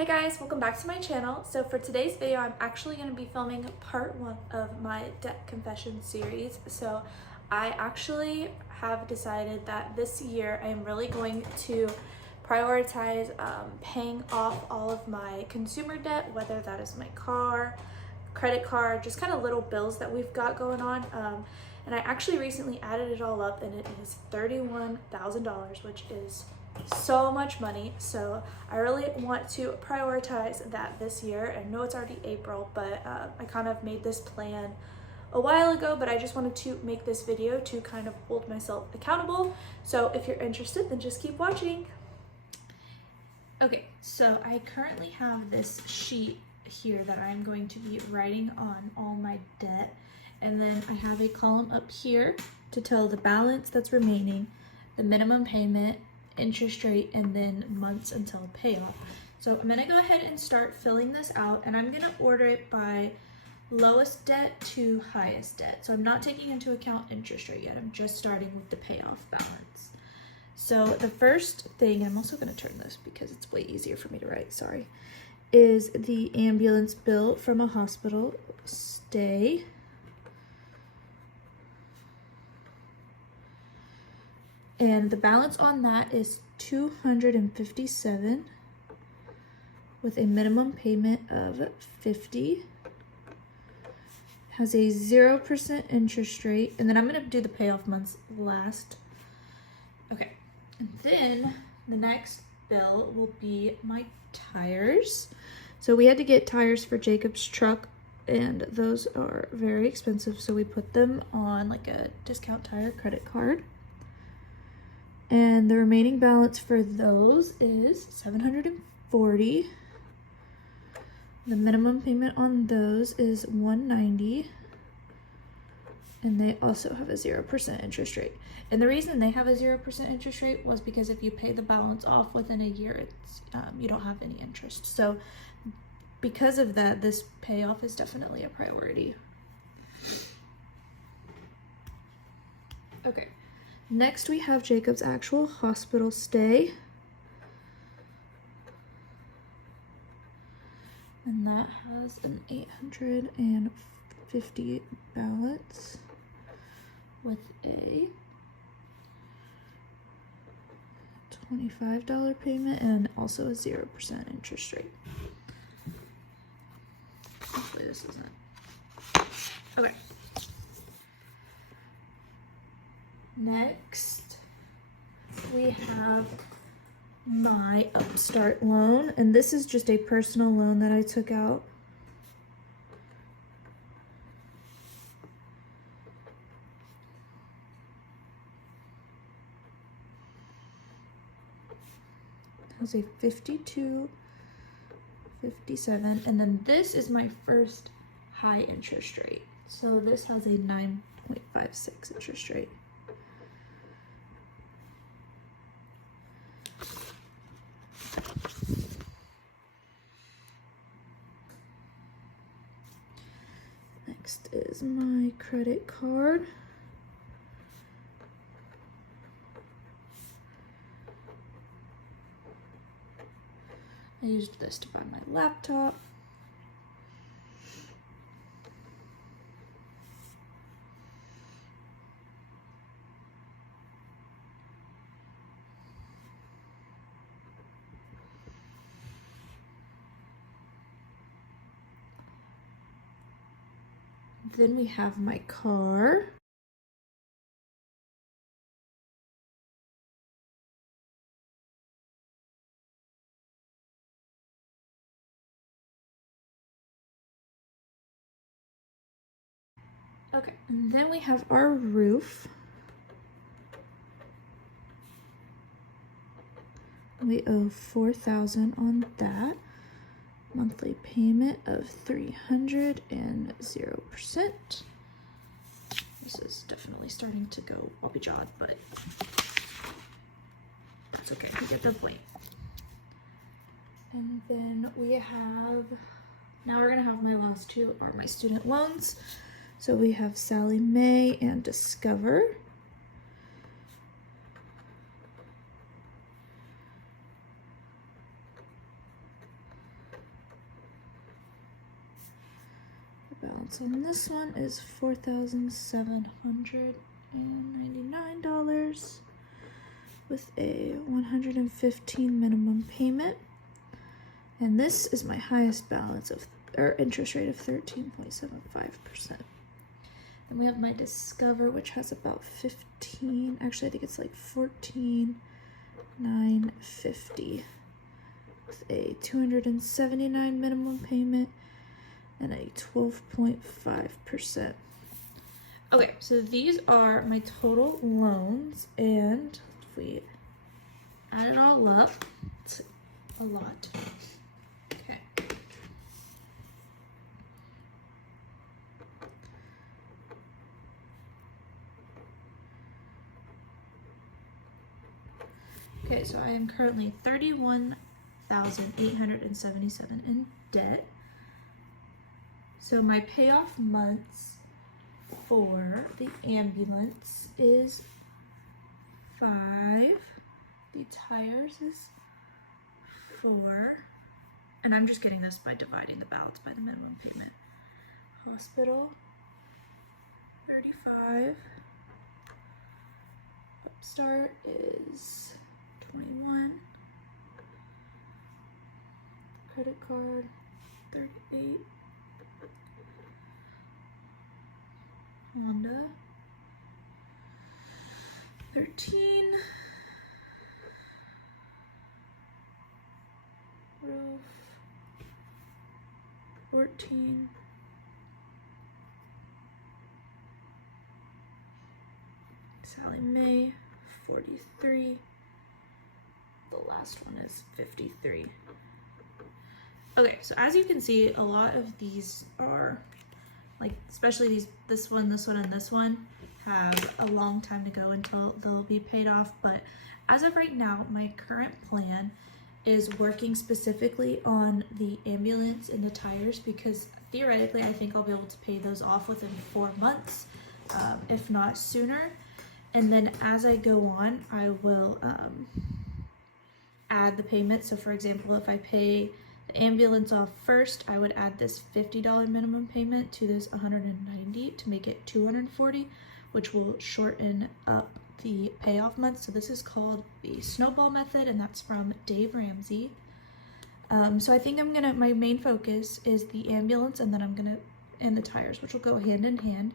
Hi guys, welcome back to my channel. So for today's video, I'm actually going to be filming part 1 of my debt confession series. So I actually have decided that this year I am really going to prioritize paying off all of my consumer debt, whether that is my car, credit card, just kind of little bills that we've got going on. And I actually recently added it all up and it is $31,000, which is so much money. So I really want to prioritize that this year. I know it's already April, but I kind of made this plan a while ago, but I just wanted to make this video to kind of hold myself accountable. So if you're interested, then just keep watching. Okay, so I currently have this sheet here that I'm going to be writing on all my debt, and then I have a column up here to tell the balance that's remaining, the minimum payment, interest rate, and then months until payoff. So I'm gonna go ahead and start filling this out, and I'm gonna order it by lowest debt to highest debt. So I'm not taking into account interest rate yet. I'm just starting with the payoff balance. So the first thing, I'm also gonna turn this because it's way easier for me to write, sorry, is the ambulance bill from a hospital stay. And the balance on that is $257 with a minimum payment of $50. Has a 0% interest rate, and then I'm gonna do the payoff months last. Okay, and then the next bill will be my tires. So we had to get tires for Jacob's truck, and those are very expensive, so we put them on like a discount tire credit card. And the remaining balance for those is $740. The minimum payment on those is $190. And they also have a 0% interest rate. And the reason they have a 0% interest rate was because if you pay the balance off within a year, it's you don't have any interest. So because of that, this payoff is definitely a priority. Okay. Next, we have Jacob's actual hospital stay. And that has an $850 balance with a $25 payment and also a 0% interest rate. Hopefully this isn't. Okay. Next, we have my Upstart loan, and this is just a personal loan that I took out. It has a 52.57, and then this is my first high interest rate. So this has a 9.56 interest rate. Next is my credit card. I used this to buy my laptop. Then we have my car. Okay, and then we have our roof. We owe $4,000 on that. Monthly payment of $300 and 0%. This is definitely starting to go wobbly jawed, but it's okay. You get the point. And then we have, now we're gonna have my last two are my student loans. So we have Sallie Mae and Discover. balance on this one is $4,799 with a 115 minimum payment. And this is my highest balance of, or interest rate of 13.75%. Then we have my Discover, which has about 15, actually I think it's like 14,950 with a 279 minimum payment and a 12.5%. Okay, so these are my total loans, and if we add it all up, it's a lot. Okay. Okay, so I am currently 31,877 in debt. So my payoff months for the ambulance is 5. The tires is 4. And I'm just getting this by dividing the balance by the minimum payment. Hospital, 35. Upstart is 21. Credit card, 38. Honda, 13. Roof, 14. Sally Mae, 43. The last one is 53. Okay, so as you can see, a lot of these are, like, especially this one, and this one have a long time to go until they'll be paid off. But as of right now, my current plan is working specifically on the ambulance and the tires, because theoretically I think I'll be able to pay those off within 4 months, if not sooner. And then as I go on, I will add the payments. So for example, if I pay the ambulance off first, I would add this $50 minimum payment to this $190 to make it $240, which will shorten up the payoff month. So this is called the snowball method, and that's from Dave Ramsey. So I think my main focus is the ambulance, and then and the tires, which will go hand in hand.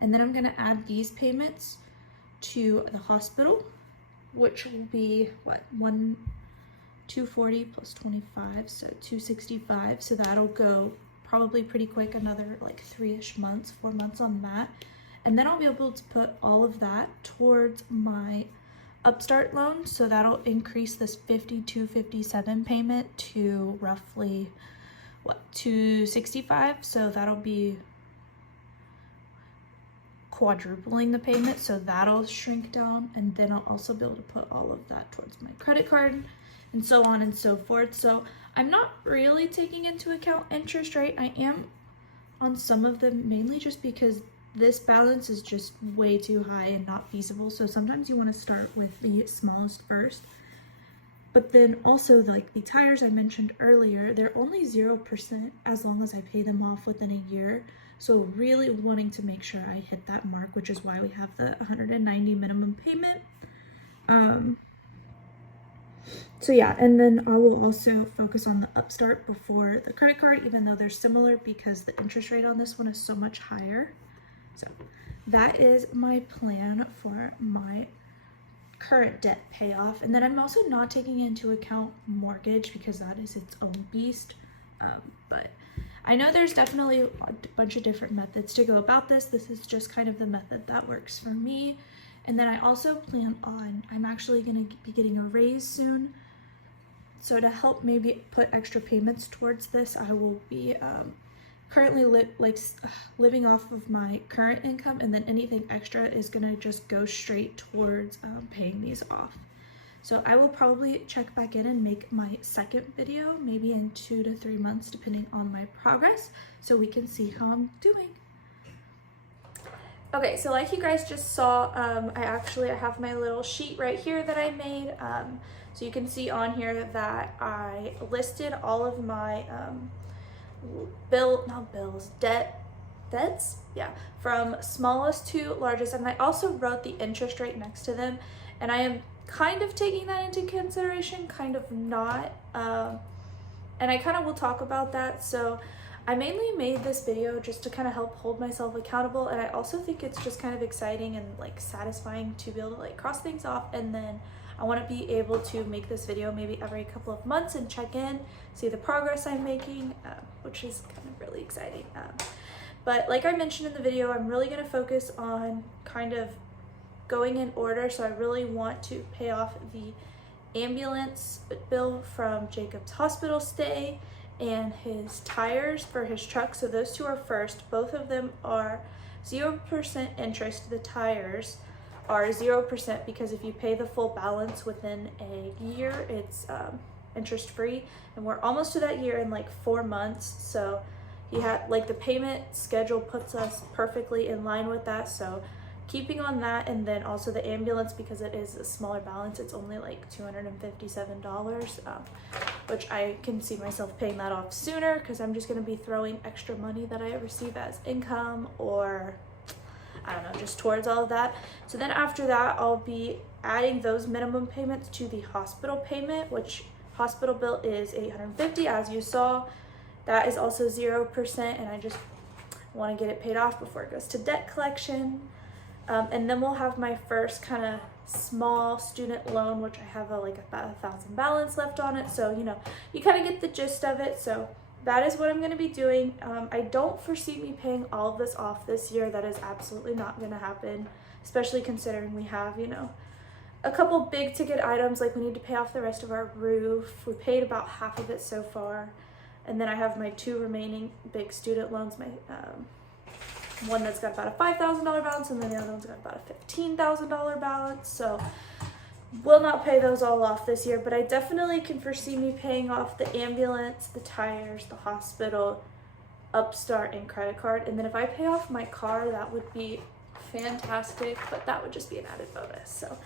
And then I'm gonna add these payments to the hospital, which will be what, 240 plus 25, so 265. So that'll go probably pretty quick, another like 3-ish months, 4 months on that. And then I'll be able to put all of that towards my Upstart loan. So that'll increase this 5257 payment to roughly what, 265. So that'll be quadrupling the payment. So that'll shrink down, and then I'll also be able to put all of that towards my credit card and so on and so forth. So I'm not really taking into account interest rate. I am on some of them, mainly just because this balance is just way too high and not feasible. So sometimes you want to start with the smallest first. But then also, like the tires I mentioned earlier, they're only 0% as long as I pay them off within a year. So really wanting to make sure I hit that mark, which is why we have the 190 minimum payment. So yeah, and then I will also focus on the Upstart before the credit card, even though they're similar, because the interest rate on this one is so much higher. So that is my plan for my current debt payoff. And then I'm also not taking into account mortgage, because that is its own beast. But I know there's definitely a bunch of different methods to go about this. This is just kind of the method that works for me. And then I also plan on, I'm actually going to be getting a raise soon. So to help maybe put extra payments towards this, I will be currently living off of my current income, and then anything extra is going to just go straight towards paying these off. So I will probably check back in and make my second video maybe in 2 to 3 months, depending on my progress, so we can see how I'm doing. Okay, so like you guys just saw, I have my little sheet right here that I made. So you can see on here that I listed all of my debt debts, yeah, from smallest to largest. And I also wrote the interest rate next to them, and I am kind of taking that into consideration, kind of not, and I kind of will talk about that. So I mainly made this video just to kind of help hold myself accountable, and I also think it's just kind of exciting and like satisfying to be able to like cross things off. And then I want to be able to make this video maybe every couple of months and check in, see the progress I'm making, which is kind of really exciting. But like I mentioned in the video, I'm really going to focus on kind of going in order. So I really want to pay off the ambulance bill from Jacob's hospital stay and his tires for his truck. So those two are first. Both of them are 0% interest. The tires are 0% because if you pay the full balance within a year, it's interest free, and we're almost to that year in like 4 months. So he had like the payment schedule puts us perfectly in line with that. So keeping on that, and then also the ambulance, because it is a smaller balance, it's only like $257, which I can see myself paying that off sooner because I'm just going to be throwing extra money that I receive as income, or I don't know, just towards all of that. So then after that, I'll be adding those minimum payments to the hospital payment, which hospital bill is $850, as you saw. That is also 0%, and I just want to get it paid off before it goes to debt collection. And then we'll have my first kind of small student loan, which I have like about $1,000 balance left on it. So, you know, you kind of get the gist of it. So that is what I'm going to be doing. I don't foresee me paying all of this off this year. That is absolutely not going to happen, especially considering we have, you know, a couple big ticket items, like we need to pay off the rest of our roof. We paid about half of it so far. And then I have my 2 remaining big student loans, my one that's got about a $5,000 balance, and then the other one's got about a $15,000 balance. So will not pay those all off this year, but I definitely can foresee me paying off the ambulance, the tires, the hospital, Upstart, and credit card. And then if I pay off my car, that would be fantastic, but that would just be an added bonus. So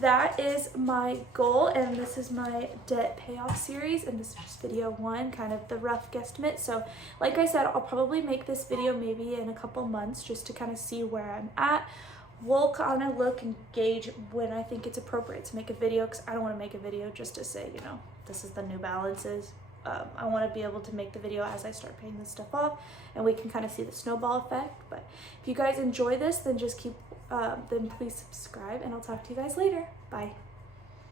that is my goal, and this is my debt payoff series, and this is just video 1, kind of the rough guesstimate. So like I said, I'll probably make this video maybe in a couple months just to kind of see where I'm at. We'll kind of look and gauge when I think it's appropriate to make a video, because I don't want to make a video just to say, you know, this is the new balances. I want to be able to make the video as I start paying this stuff off, and we can kind of see the snowball effect. But if you guys enjoy this, then just then please subscribe, and I'll talk to you guys later. Bye.